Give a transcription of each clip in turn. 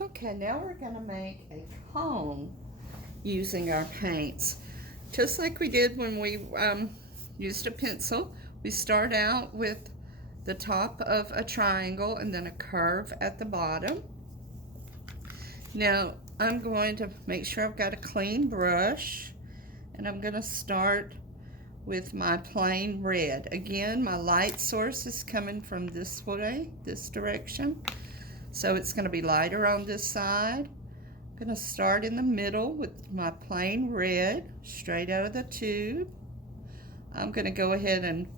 Okay, now we're going to make a cone using our paints. Just like we did when we used a pencil, we start out with the top of a triangle and then a curve at the bottom. Now I'm going to make sure I've got a clean brush, and I'm going to start with my plain red. Again, my light source is coming from this way, this direction. So it's going to be lighter on this side. I'm going to start in the middle with my plain red, straight out of the tube. I'm going to go ahead and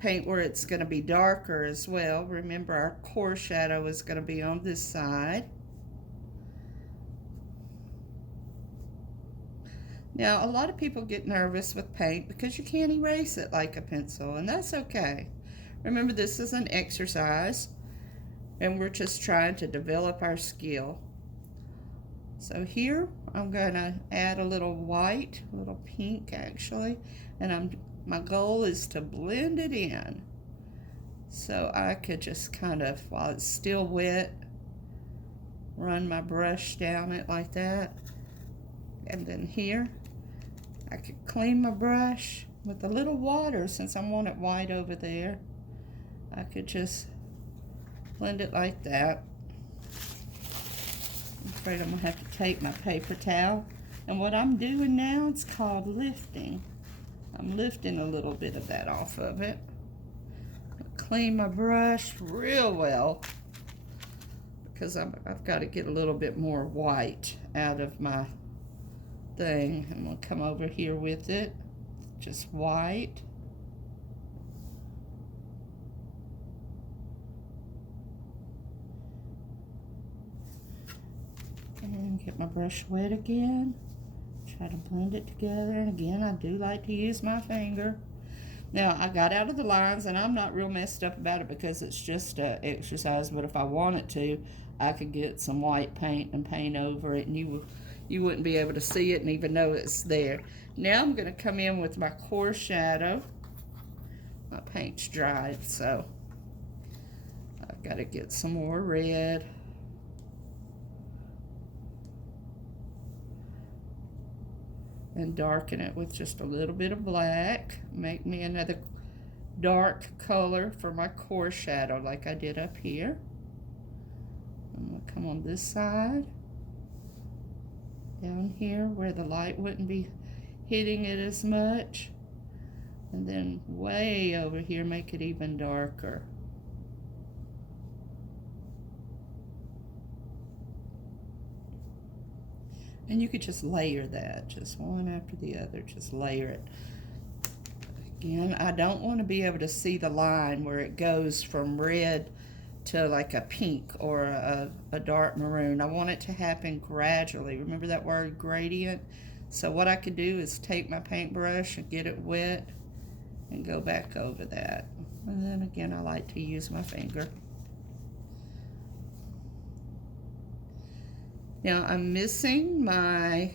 paint where it's going to be darker as well. Remember, our core shadow is going to be on this side. Now, a lot of people get nervous with paint because you can't erase it like a pencil, and that's okay. Remember, this is an exercise, and we're just trying to develop our skill. So here, I'm going to add a little white, a little pink actually, and my goal is to blend it in. So I could just kind of, while it's still wet, run my brush down it like that. And then here, I could clean my brush with a little water since I want it white over there. I could just blend it like that. I'm afraid I'm going to have to take my paper towel. And what I'm doing now, it's called lifting. I'm lifting a little bit of that off of it. Clean my brush real well because I've got to get a little bit more white out of my thing. I'm going to come over here with it, just white. And get my brush wet again. Try to blend it together. And again, I do like to use my finger. Now, I got out of the lines, and I'm not real messed up about it because it's just an exercise, but if I wanted to, I could get some white paint and paint over it, and you wouldn't be able to see it and even know it's there. Now I'm going to come in with my core shadow. My paint's dried, so I've got to get some more red. And darken it with just a little bit of black. Make me another dark color for my core shadow like I did up here. I'm going to come on this side. Down here where the light wouldn't be hitting it as much. And then way over here, make it even darker. And you could just layer that, just one after the other, just layer it. Again, I don't want to be able to see the line where it goes from red to like a pink or a dark maroon. I want it to happen gradually. Remember that word gradient? So what I could do is take my paintbrush and get it wet and go back over that. And then again, I like to use my finger. Now I'm missing my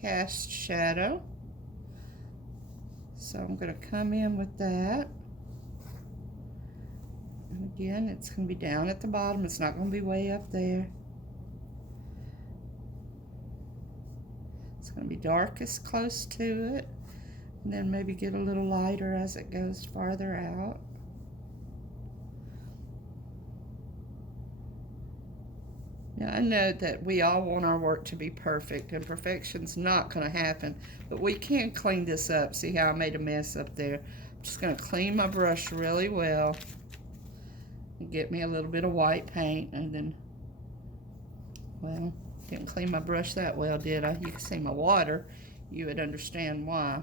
cast shadow. So I'm going to come in with that. And again, it's going to be down at the bottom. It's not going to be way up there. It's going to be darkest close to it. And then maybe get a little lighter as it goes farther out. Now, I know that we all want our work to be perfect, and perfection's not going to happen, but we can clean this up. See how I made a mess up there? I'm just going to clean my brush really well and get me a little bit of white paint, and then, well, didn't clean my brush that well, did I? You can see my water. You would understand why.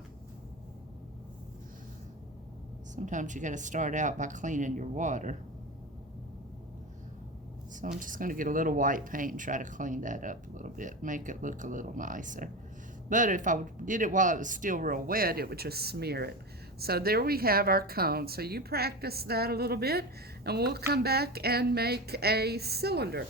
Sometimes you got to start out by cleaning your water. So I'm just going to get a little white paint and try to clean that up a little bit, make it look a little nicer. But if I did it while it was still real wet, it would just smear it. So there we have our cone. So you practice that a little bit, and we'll come back and make a cylinder.